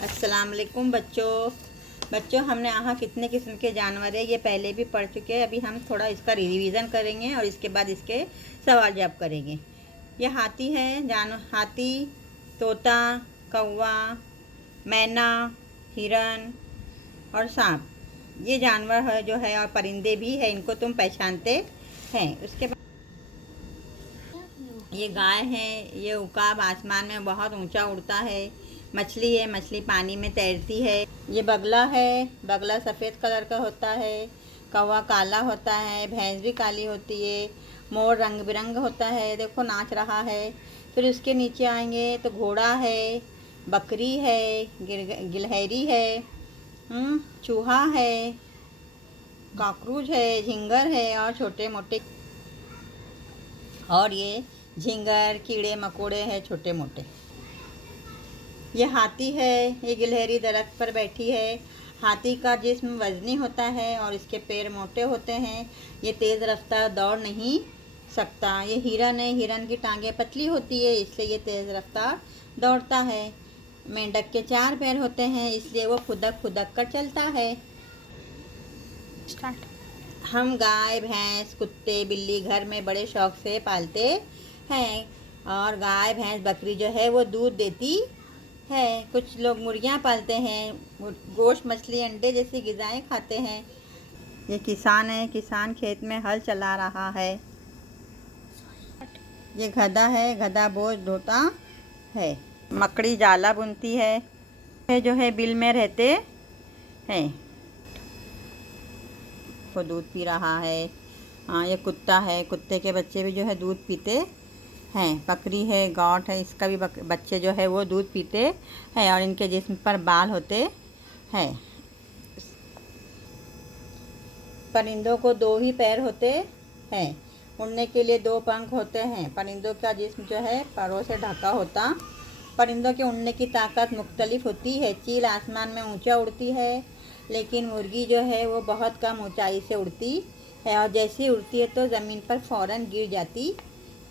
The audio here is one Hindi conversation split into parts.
अस्सलाम वालेकुम बच्चों हमने यहाँ कितने किस्म के जानवर है ये पहले भी पढ़ चुके हैं। अभी हम थोड़ा इसका रिवीजन करेंगे और इसके बाद इसके सवाल जवाब करेंगे। ये हाथी है, हाथी, तोता, कौवा, मैना, हिरन और सांप, ये जानवर है जो है, और परिंदे भी है, इनको तुम पहचानते हैं। उसके बाद ये गाय है, ये उकाब आसमान में बहुत ऊंचा उड़ता है। मछली है, मछली पानी में तैरती है। ये बगला है, बगला सफ़ेद कलर का होता है। कौवा काला होता है, भैंस भी काली होती है। मोर रंग बिरंग होता है, देखो नाच रहा है। फिर उसके नीचे आएंगे तो घोड़ा है, बकरी है, गिलहरी है, चूहा है, कॉकरोच है, झिंगर है और छोटे मोटे, और ये झिंगर कीड़े मकोड़े हैं छोटे मोटे। ये हाथी है, ये गिलहरी दरख्त पर बैठी है। हाथी का जिस्म वजनी होता है और इसके पैर मोटे होते हैं। ये तेज़ रफ्तार दौड़ नहीं सकता। ये हिरन है, हिरन की टांगें पतली होती है इसलिए ये तेज़ रफ्तार दौड़ता है। मेंढक के 4 पैर होते हैं इसलिए वो खुदक खुदक कर चलता है। स्टार्ट। हम गाय, भैंस, कुत्ते, बिल्ली घर में बड़े शौक से पालते हैं, और गाय, भैंस, बकरी जो है वो दूध देती है। कुछ लोग मुर्गियाँ पालते हैं, गोश्त, मछली, अंडे जैसी ग़िज़ाएँ खाते हैं। ये किसान है, किसान खेत में हल चला रहा है। ये गधा है, गधा बोझ ढोता है। मकड़ी जाला बुनती है। ये जो है बिल में रहते हैं, को दूध पी रहा है। हाँ, ये कुत्ता है, कुत्ते के बच्चे भी जो है दूध पीते हैं। बकरी है, गौट है, इसका भी बच्चे जो है वो दूध पीते हैं और इनके जिस्म पर बाल होते हैं। परिंदों को 2 ही पैर होते हैं, उड़ने के लिए 2 पंख होते हैं। परिंदों का जिस्म जो है परों से ढका होता। परिंदों के उड़ने की ताकत मुख्तलिफ होती है। चील आसमान में ऊंचा उड़ती है, लेकिन मुर्गी जो है वो बहुत कम ऊंचाई से उड़ती है, और जैसे ही उड़ती है तो ज़मीन पर फ़ौरन गिर जाती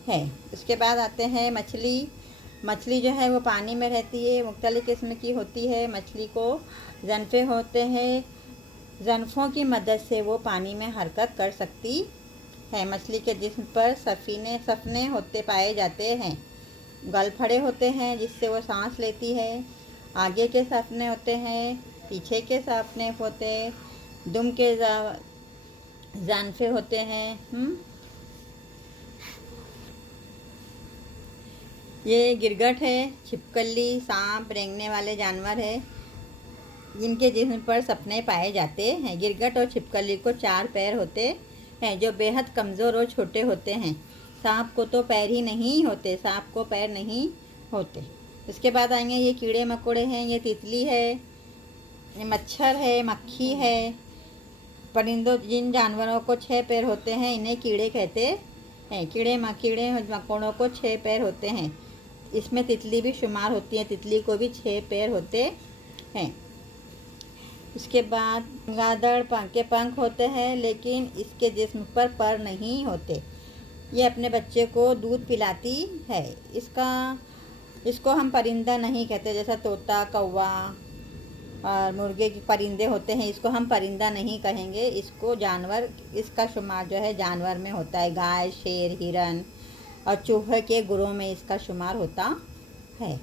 है। उसके बाद आते हैं मछली। मछली जो है वो पानी में रहती है, मुख्तलिफ़ किस्म की होती है। मछली को ज़नफ़े होते हैं, ज़नफ़ों की मदद से वो पानी में हरकत कर सकती है। मछली के जिस्म पर सफने होते पाए जाते हैं। गलफड़े होते हैं जिससे वो सांस लेती है। आगे के सफने होते हैं, पीछे के सफने होते, दुम के ज़नफ़े होते हैं। ये गिरगट है, छिपकली, सांप, रेंगने वाले जानवर है जिनके जिस्म पर सपने पाए जाते हैं। गिरगट और छिपकली को 4 पैर होते हैं जो बेहद कमज़ोर और छोटे होते हैं। सांप को तो पैर ही नहीं होते, सांप को पैर नहीं होते। उसके बाद आएंगे ये कीड़े मकोड़े हैं। ये तितली है, ये मच्छर है, मक्खी है। परिंदों, जिन जानवरों को 6 पैर होते हैं इन्हें कीड़े कहते हैं। कीड़े मकोड़ों को 6 पैर होते हैं। इसमें तितली भी शुमार होती है, तितली को भी 6 पैर होते हैं। उसके बाद चमगादड़ के पंख होते हैं, लेकिन इसके जिस्म पर पर नहीं होते। ये अपने बच्चे को दूध पिलाती है। इसको हम परिंदा नहीं कहते, जैसा तोता, कौवा और मुर्गे के परिंदे होते हैं, इसको हम परिंदा नहीं कहेंगे। इसको जानवर, इसका शुमार जो है जानवर में होता है। गाय, शेर, हिरन और चूहे के गुरों में इसका शुमार होता है।